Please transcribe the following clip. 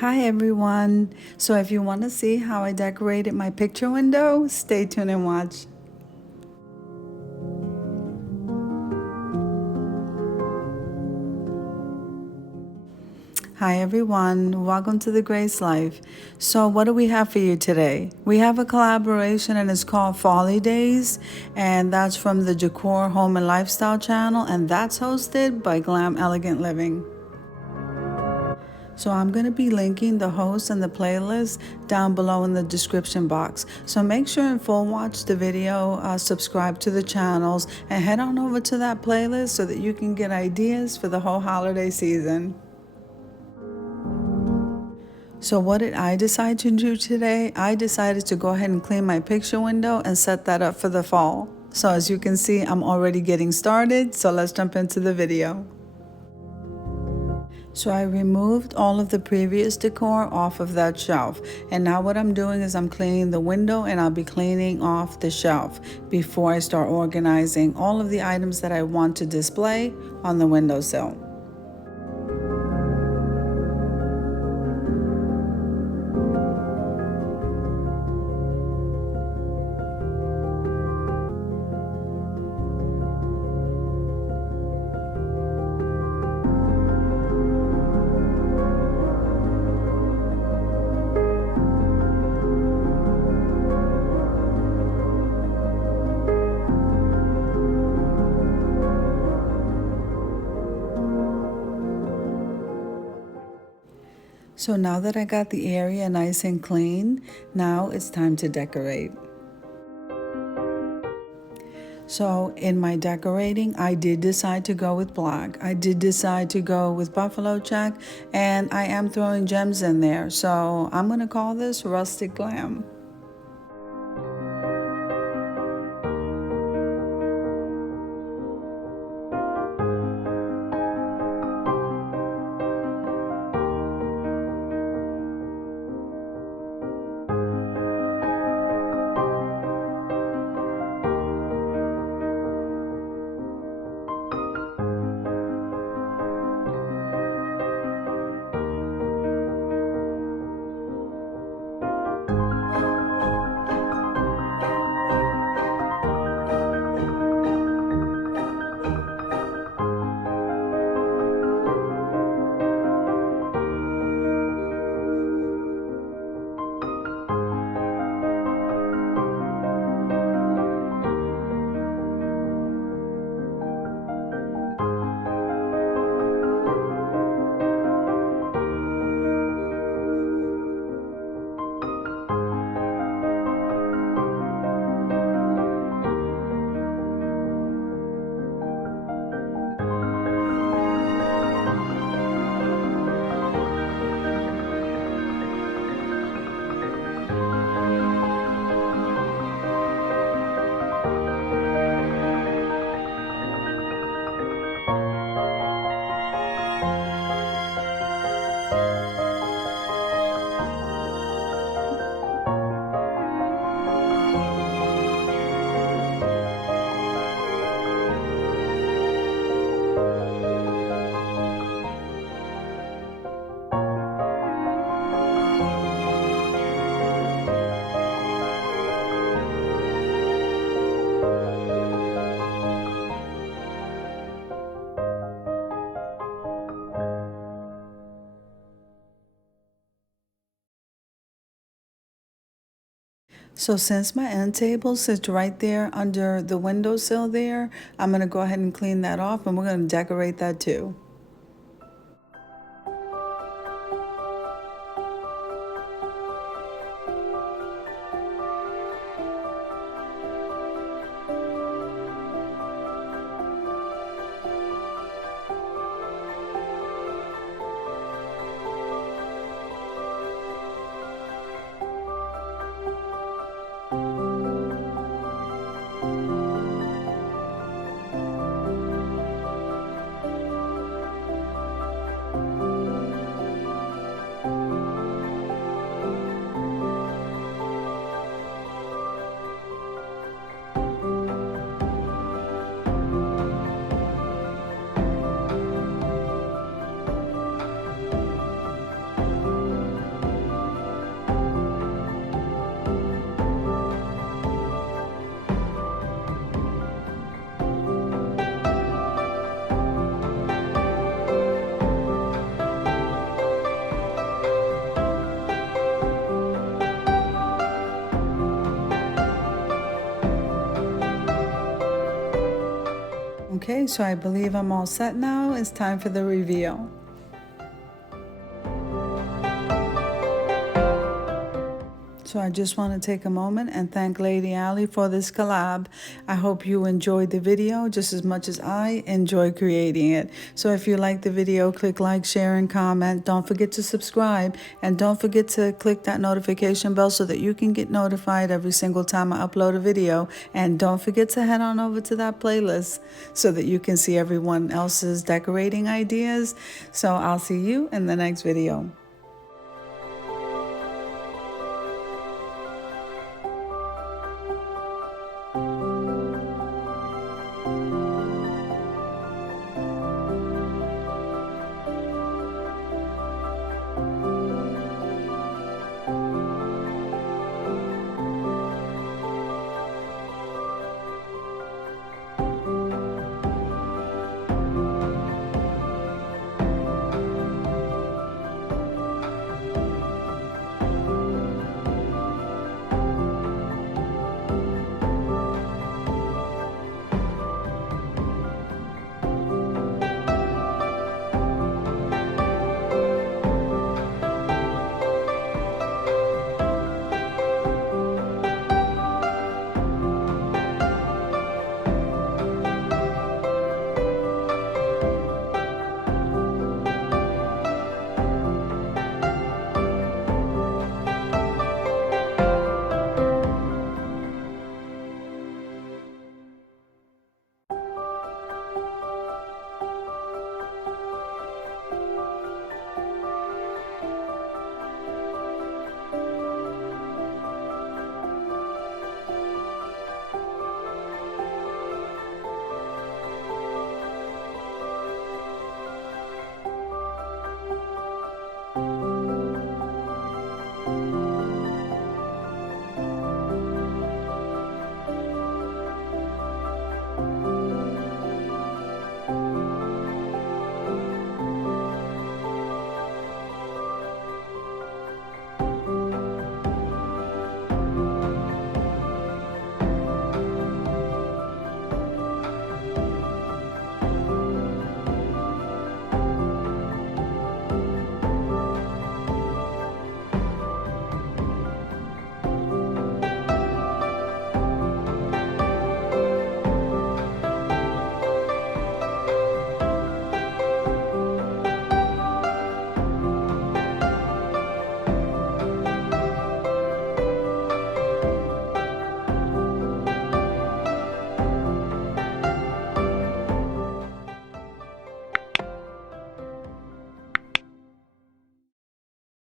Hi everyone. So if you want to see how I decorated my picture window, stay tuned and watch. Hi everyone, welcome to the Grace Life. So what do we have for you today? We have a collaboration and it's called Fallidays, and that's from the Decor Home and Lifestyle channel, and that's hosted by Glam Elegant Living. So I'm going to be linking the host and the playlist down below in the description box. So make sure and full watch the video, subscribe to the channels, and head on over to that playlist so that you can get ideas for the whole holiday season. So what did I decide to do today? I decided to go ahead and clean my picture window and set that up for the fall. So as you can see, I'm already getting started. So let's jump into the video. So I removed all of the previous decor off of that shelf. And now what I'm doing is I'm cleaning the window, and I'll be cleaning off the shelf before I start organizing all of the items that I want to display on the windowsill. So now that I got the area nice and clean, now it's time to decorate. So in my decorating, I did decide to go with black. I did decide to go with buffalo check, and I am throwing gems in there. So I'm going to call this rustic glam. So since my end table sits right there under the windowsill there, I'm going to go ahead and clean that off, and we're going to decorate that too. Okay, so I believe I'm all set now. It's time for the reveal. So I just want to take a moment and thank Lady Allie for this collab. I hope you enjoyed the video just as much as I enjoy creating it. So if you like the video, click like, share, and comment. Don't forget to subscribe, and don't forget to click that notification bell so that you can get notified every single time I upload a video. And don't forget to head on over to that playlist so that you can see everyone else's decorating ideas. So I'll see you in the next video.